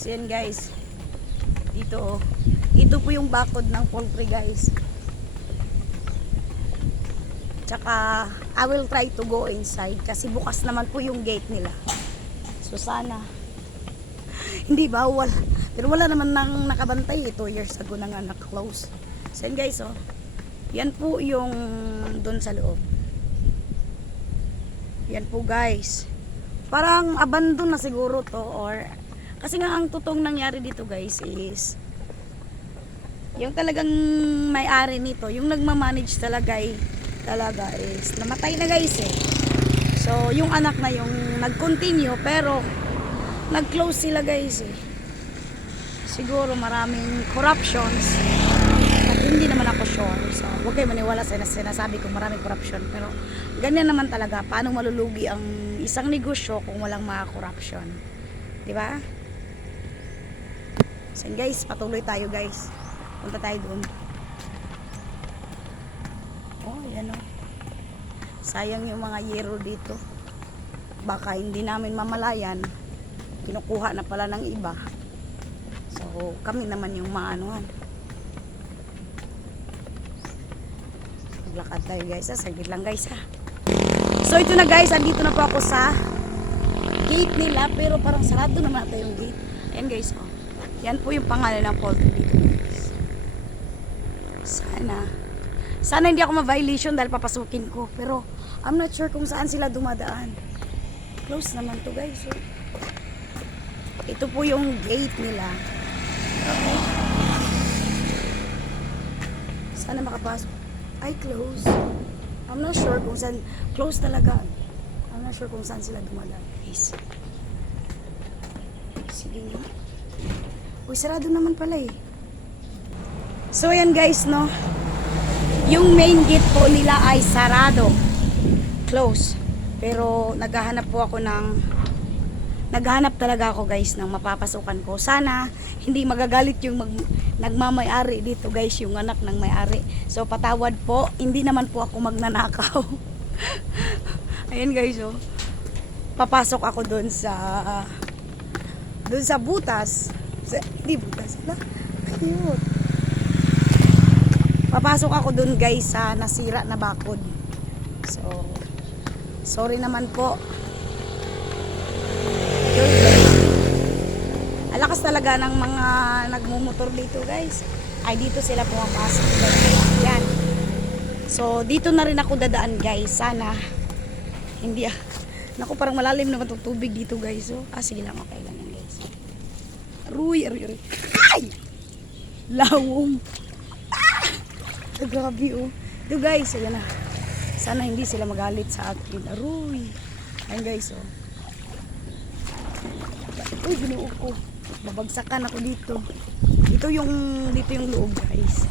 So yan guys. Dito oh. Ito po yung bakod ng poultry guys. Tsaka I will try to go inside kasi bukas naman po yung gate nila. So sana hindi bawal. Pero wala naman nang nakabantay. 2 years ago na nga na-close. So yan guys oh. Yan po yung doon sa loob. Yan po guys. Parang abandon na siguro to or kasi nga ang totoong nangyari dito guys is yung talagang may-ari nito, yung nagmamanage talaga is namatay na guys eh. So yung anak na yung nag-continue pero nag-close sila guys eh. Siguro maraming corruptions at hindi naman ako sure. So huwag kayo maniwala sa sinasabi ko maraming corruption pero ganyan naman talaga. Paano malulugi ang isang negosyo kung walang mga corruption? Diba? So guys, patuloy tayo guys. Punta tayo doon. Oh, yan oh. Sayang yung mga yero dito. Baka hindi namin mamalayan. Kinukuha na pala ng iba. So, kami naman yung maanuhan. Maglakad tayo guys. Saglit lang guys ha. So, ito na guys. Andito na po ako sa gate nila. Pero parang sarado naman ito yung gate. Ayan guys oh. Yan po yung pangalan ng poultry dito guys. Sana hindi ako ma-violation dahil papasukin ko. Pero I'm not sure kung saan sila dumadaan. Close naman to guys. So, ito po yung gate nila. Okay. Sana makapasok. Ay, close. I'm not sure kung saan. Close talaga. I'm not sure kung saan sila dumadaan guys. Sige nga. Uy, sarado naman pala eh. So ayan guys no. Yung main gate po nila ay sarado. Close. Pero naghahanap talaga ako guys ng mapapasukan ko. Sana hindi magagalit yung nagmamay-ari dito guys, yung anak ng may-ari. So patawad po, hindi naman po ako magnanakaw. Ayan guys oh. Papasok ako doon sa butas. Hindi butas na. Cute. Papasok ako dun guys sa nasira na bakod. So, sorry naman po. Yun guys. Alakas talaga ng mga nagmumotor dito guys. Ay dito sila pumapasok guys. Yan. So, dito na rin ako dadaan guys. Sana hindi naku parang malalim naman itong tubig dito guys. So, sige lang okay lang yan guys. Aruy. Ay! Lawong. Grabe oh. Ito guys, ayan na. Sana hindi sila magalit sa akin. Aruy. Ayan guys oh. Uy, binuo ko. Babagsakan ako dito. Dito yung loob guys.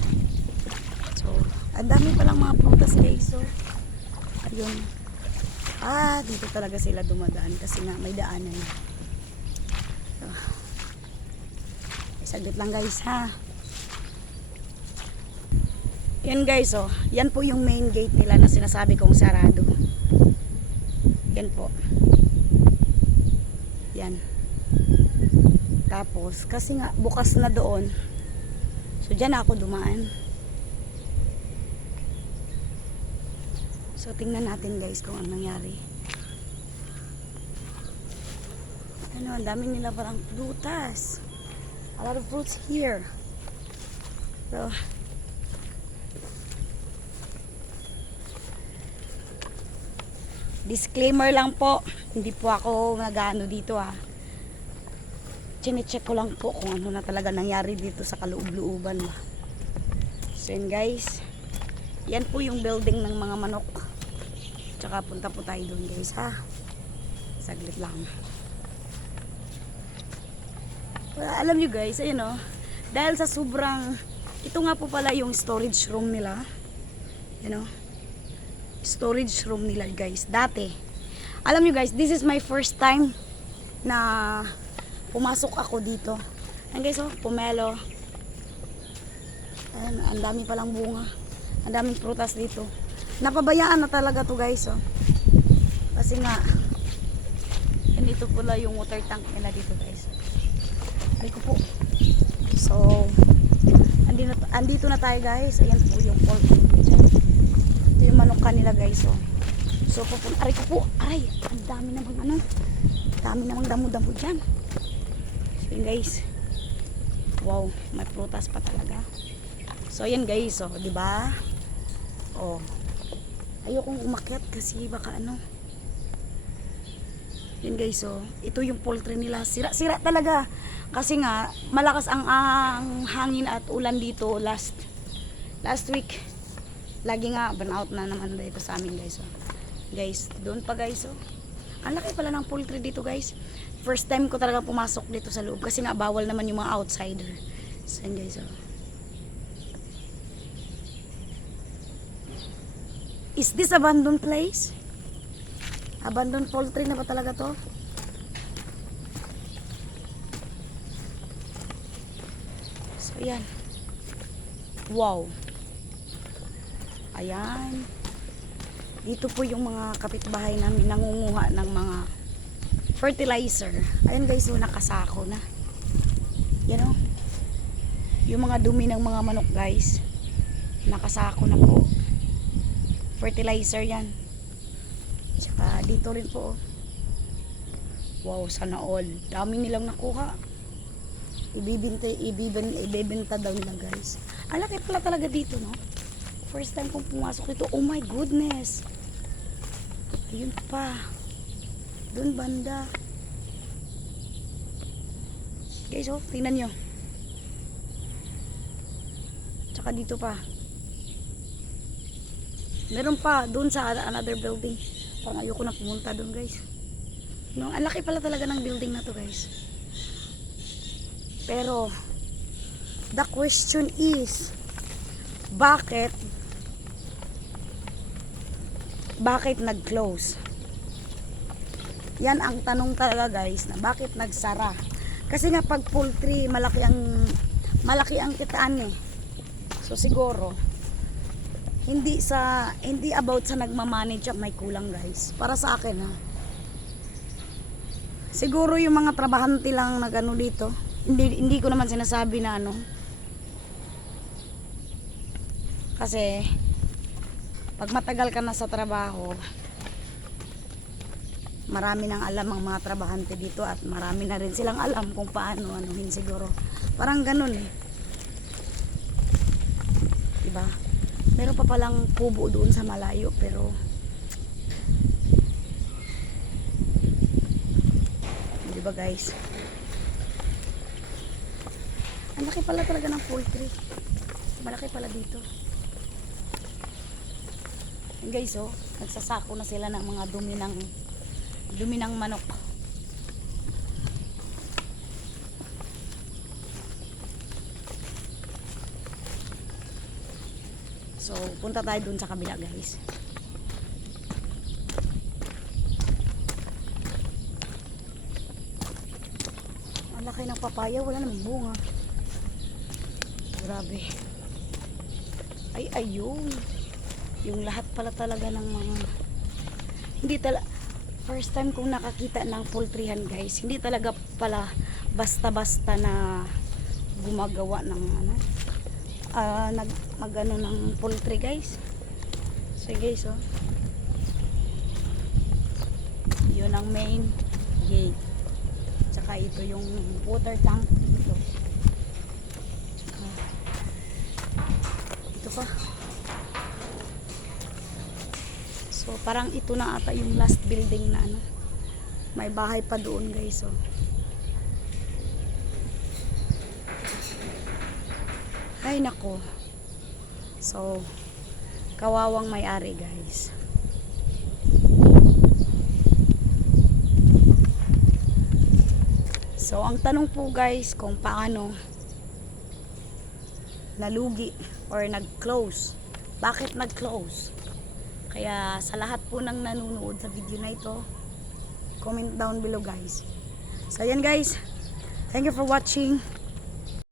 So, ang dami palang mga prutas guys oh. Ayun. Dito talaga sila dumadaan kasi nga may daanan. So, saglit lang guys ha. Yan guys oh, yan po yung main gate nila na sinasabi kong sarado. Yan po. Yan. Tapos kasi nga bukas na doon. So diyan ako dumaan. So tingnan natin guys kung anong nangyari. Ano, ang dami nila parang prutas. A lot of fruits here. So disclaimer lang po, hindi po ako nag-ano dito Chine-check ko lang po kung ano na talaga nangyari dito sa kaloob-looban. So yun guys, yan po yung building ng mga manok. Tsaka punta po tayo doon guys ha. Saglit lang. Well, alam nyo guys, ayun dahil sa sobrang, ito nga po pala yung storage room nila. Storage room nila guys dati. Alam nyo guys, this is my first time na pumasok ako dito. Ayan guys pomelo. Ayan, ang dami palang bunga, ang daming prutas dito. Napabayaan na talaga to guys kasi nga ganito pala yung water tank nila dito guys. So, andito na tayo guys. Ayan po yung poultry. Ito yung manok kanila guys. So aray ko po. Aray, ang dami namang ano. Dami namang damo-damo dyan. So yun guys. Wow, may prutas pa talaga. So ayan guys. Diba? Ayokong umakyat kasi baka ano. Yun guys, ito yung poultry nila. Sira talaga. Kasi nga, malakas ang hangin at ulan dito last week. Lagi nga, burnout na naman dito sa amin guys. Guys, doon pa guys. Ang laki pala ng poultry dito guys. First time ko talaga pumasok dito sa loob. Kasi nga, bawal naman yung mga outsider. So yun guys, Is this abandoned place? Abandoned poultry na ba talaga to? So, ayan. Wow. Ayan. Dito po yung mga kapitbahay namin nangunguha ng mga fertilizer. Ayan guys, nakasako na. Yan yung mga dumi ng mga manok guys. Nakasako na po. Fertilizer yan. Tsaka dito rin po. Wow, sana all. Dami nilang nakuha. Ibibenta daw nila guys. Ang laki pala talaga dito, no? First time kong pumasok dito. Oh my goodness. Ayun pa. Doon banda. Guys, tingnan nyo. Tsaka dito pa. Meron pa doon sa another building. Parang ayoko na pumunta doon guys. No, ang laki pala talaga ng building na to guys. Pero the question is, bakit nag-close? Yan ang tanong talaga guys, na bakit nagsara? Kasi nga pag poultry, malaki ang kitaan eh. So siguro hindi about sa nagmamanage may kulang guys. Para sa akin siguro yung mga trabahante lang na gano dito. Hindi ko naman sinasabi na ano. Kasi pag matagal ka na sa trabaho, marami nang alam ang mga trabahante dito at marami na rin silang alam kung paano anuhin siguro. Parang ganun eh. Diba? Meron pa palang kubo doon sa malayo pero diba guys? Ang laki pala talaga ng poultry. Malaki pala dito. And guys, nagsasako na sila ng mga dumi ng manok. So, punta tayo dun sa kabila guys. Ang laki ng papaya, wala namang bunga. Grabe. Ayun. Yung lahat pala talaga ng mga first time kong nakakita ng poultryhan guys. Hindi talaga pala basta-basta na gumagawa ng magano ng poultry guys. So guys, yun ang main gate. Tsaka ito yung water tank dito. Ito pa. So parang ito na ata yung last building na may bahay pa doon guys. Ay nako. So kawawang may-ari guys. So ang tanong po guys kung paano nalugi or nag-close. Bakit nag-close? Kaya sa lahat po ng nanonood sa video na ito, comment down below guys. So yan guys. Thank you for watching.